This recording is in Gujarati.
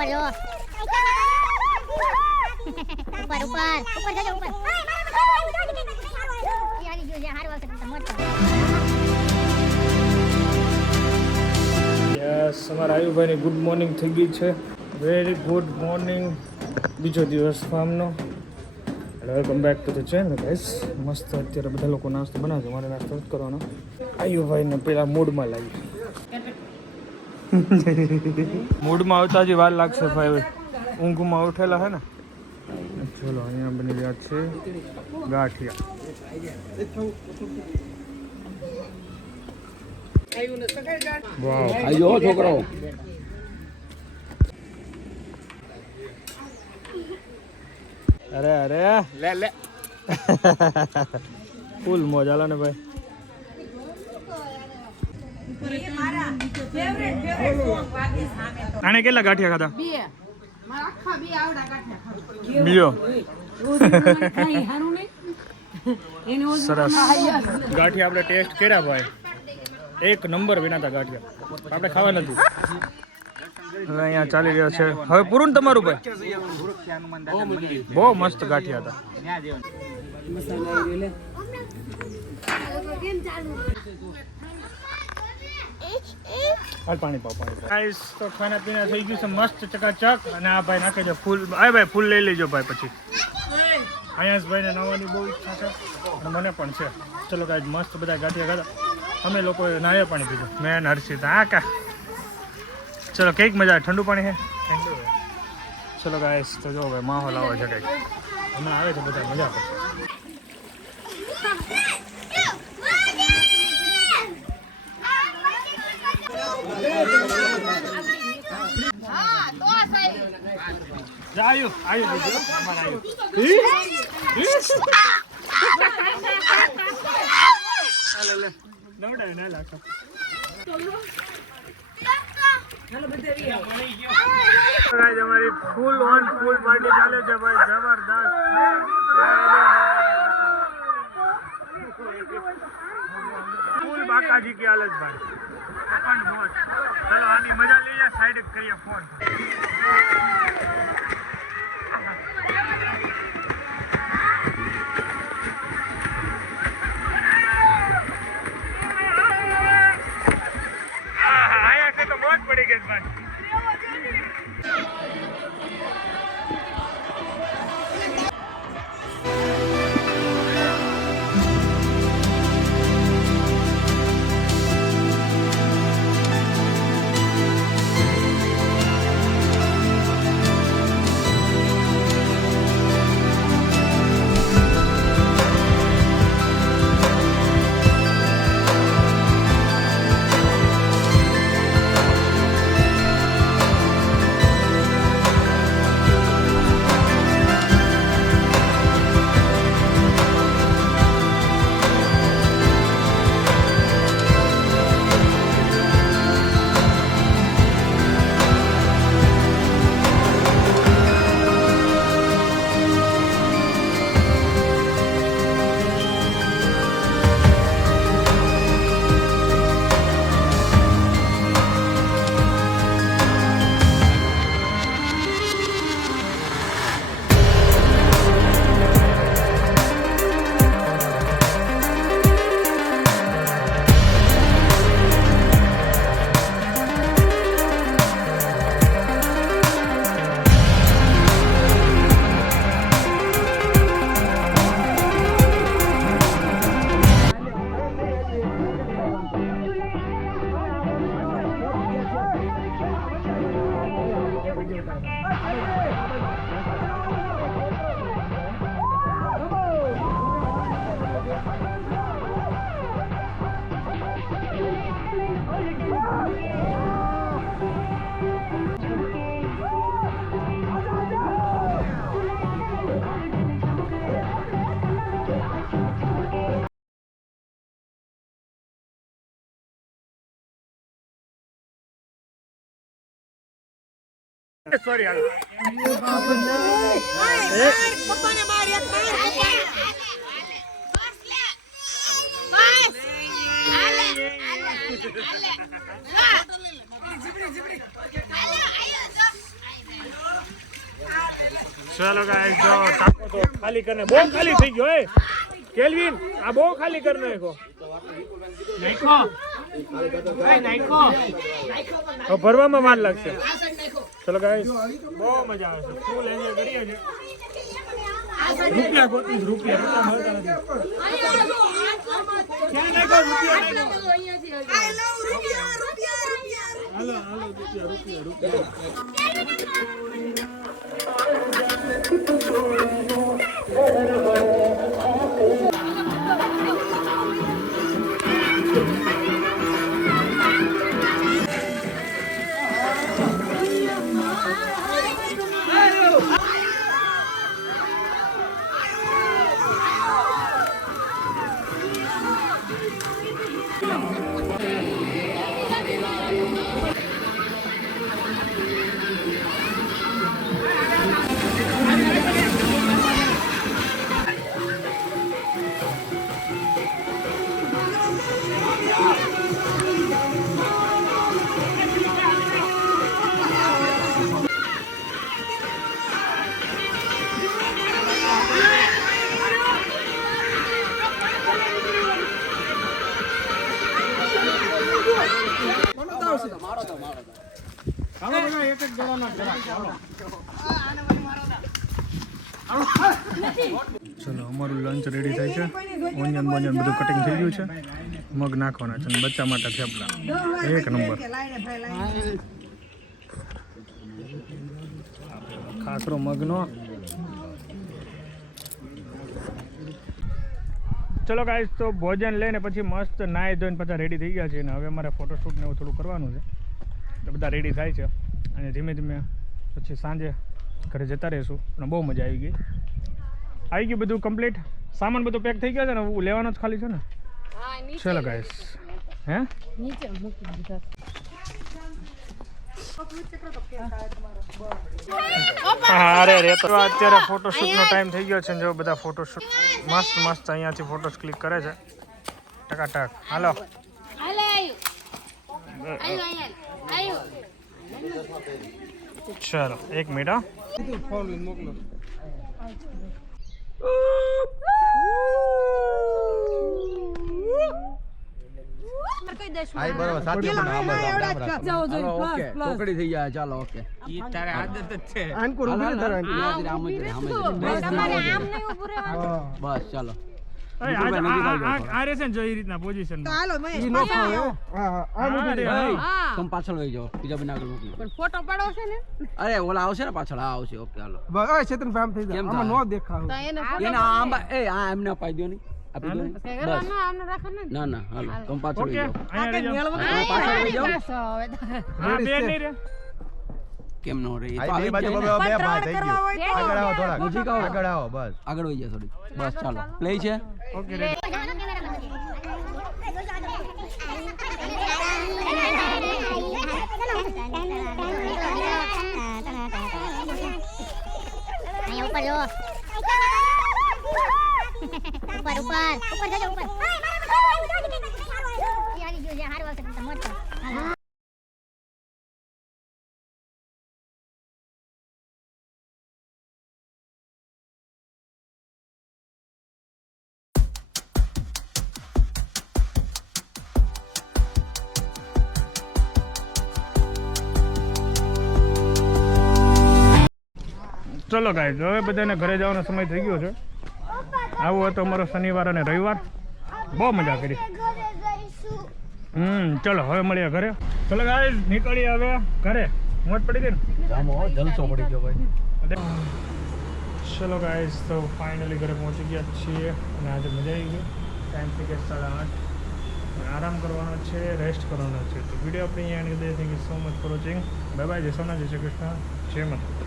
જો ઉપર જજો ઉપર યાર જો જે હારવા કરતા મોટો યસ અમારા આયુભાઈની ગુડ મોર્નિંગ થઈ ગઈ છે વેરી ગુડ મોર્નિંગ બીજો દિવસ ફાર્મનો welcome back to the channel guys મસ્ત અત્યારે બધા લોકો નાસ્તો બનાવશે મારે નાસ્તો જ કરવાનો આયુભાઈને પેલા મૂડમાં લાવી મૂડમાં આવતા જ વાર લાગશે ભાઈ ઊંઘમાં ઉઠેલા હે ને ચલો અહીંયા બની રહ્યા છે ગાંઠિયા વાવ આયો છોકરાઓ અરે અરે લે લે ફૂલ મોજ આલા ને ભાઈ આને કેટલા ગાંઠિયા ખાધા બીજો સરસ ગાંઠિયા આપણે ટેસ્ટ કર્યા ભાઈ એક નંબર વિનાતા ગાંઠિયા આપણે ખાવા નથી હવે અહીંયા ચાલી રહ્યો છે હવે પૂરું ને તમારું ભાઈ બહુ મસ્ત ગાંઠિયા હતા પાણી પાવ ગાઈસ તો ખાના પીના થઈ ગયું છે મસ્ત ચકાચક અને આ ભાઈ નાખે છે ફૂલ આ ભાઈ ફૂલ લઈ લેજો ભાઈ પછી આયાસભાઈને નાવાની બહુ ઈચ્છા છે અને મને પણ છે ચલો ગાઈસ મસ્ત બધા ગાંઠિયા ખાધા અમે લોકોએ નાયા પાણી પીધું મેં હર્ષિત હા કા ચલો કંઈક મજા ઠંડુ પાણી છે ચલો ગાઈસ તો જો ભાઈ માહોલ આવો છે કંઈક હમણાં આવે તો બધા મજા કરશે આયુ બીજું અમારે આયુ નવડાવે ના લાગતો અમારી ફૂલ ઓન ફૂલ પાર્ટી ચાલે છે ભાઈ જબરદસ્ત ફૂલ બાકાજી की हालत भाई अपन बहुत चलो आनी मजा लीजिए साइड करिए फोन आया से तो बहुत बड़ी गेस बात Sorry, પપ્પાને માર એક માર ચલો ગાઈસ જો ટાકો તો ખાલી કરીને બહુ ખાલી થઈ ગયો એ કેલ્વિન આ બહુ ખાલી કરી નાખો નાખો ભરવામાં વાર લાગશે ચલો ગાઈસ બહુ મજા આવે છે ફૂલ એન્જોય કરીએ છે રૂપિયા ગોતી રૂપિયા મળતા નથી ક્યાં નાખો રૂપિયા નાખો હાલો હાલો રૂપિયા ચલો અમારું લંચ રેડી થાય છે ઓનિયન બોનિયન બધું કટિંગ થઈ ગયું છે મગ નાખવાના છે અને બચ્ચા માટે થેપલા એક નંબર ખાસરો મગનો ચલો ગાઈસ તો ભોજન લઈને પછી મસ્ત નાહી ધોઈને પાછા રેડી થઈ ગયા છે અને હવે અમારે ફોટોશૂટ ને એવું થોડું કરવાનું છે તો બધા રેડી થાય છે અને ધીમે ધીમે પછી સાંજે ઘરે જતા રહીશું અને બહુ મજા આવી ગયું બધું કમ્પ્લીટ સામાન બધું પેક થઈ ગયો છે ને લેવાનો જ ખાલી છે ને ચલો ગાઈસ હે અરે રે તો અત્યારે ફોટોશૂટનો ટાઈમ થઈ ગયો છે ને જો બધા ફોટોશૂટ મસ્ત મસ્ત અહીંયાથી ફોટોસ ક્લિક કરે છે ટકાટક હાલો ચલો એક મિનિટ ચાલો ઓકે તારે આદત જ છે બસ ચાલો આ રે છે ને જો એ રીતના પોઝિશન તમે પાછળ વહી જાઓ બીજા બના આગળ મોકલો પણ ફોટો પાડો છે ને અરે ઓલા આવશે ને પાછળ આ આવશે ઓકે હાલો ઓય ચેતન ફામ થઈ જાય આમાં નો દેખાવ એને આંબા એ આ એમને અપાઈ દો ની આપી દો બસ ના ના હાલો તમે પાછળ વહી જાઓ પાછળ વહી જાઓ હા બે નહીં રે કેમ નો રે આ બે બાજુ બે ભાઈ થઈ ગયું આગળ આવો થોડા નજીક આવો આગળ આવો બસ આગળ વહી જાઓ થોડી બસ ચાલો પ્લે છે ઓકે રેડી ઉપર જો ઉપર ઉપર ઉપર જજો ઉપર યારી જો હાર વાગે તો મોટો ચલો ગાઈસ હવે બધાને ઘરે જવાનો સમય થઈ ગયો છે આવો હતો અમારો શનિવાર અને રવિવાર બહુ મજા કરી ચલો હવે મળીએ ઘરે ચલો ગાઈસ નીકળીએ હવે ઘરે મોજ પડી ગઈ ને જલસો પડી ગયો ભાઈ ચલો ગાઈસ તો ફાઇનલી ઘરે પહોંચી ગયા છીએ અને આજે મજા આવી ગઈ ટાઈમ થઈ ગયા 8:30 આરામ કરવાનો છે રેસ્ટ કરવાનો છે તો વિડીયો આપણે અહીંયા એન્ડ કરી દઈએ thank you so much for watching bye bye જય સોમનાથ જય શ્રી કૃષ્ણ જય માતા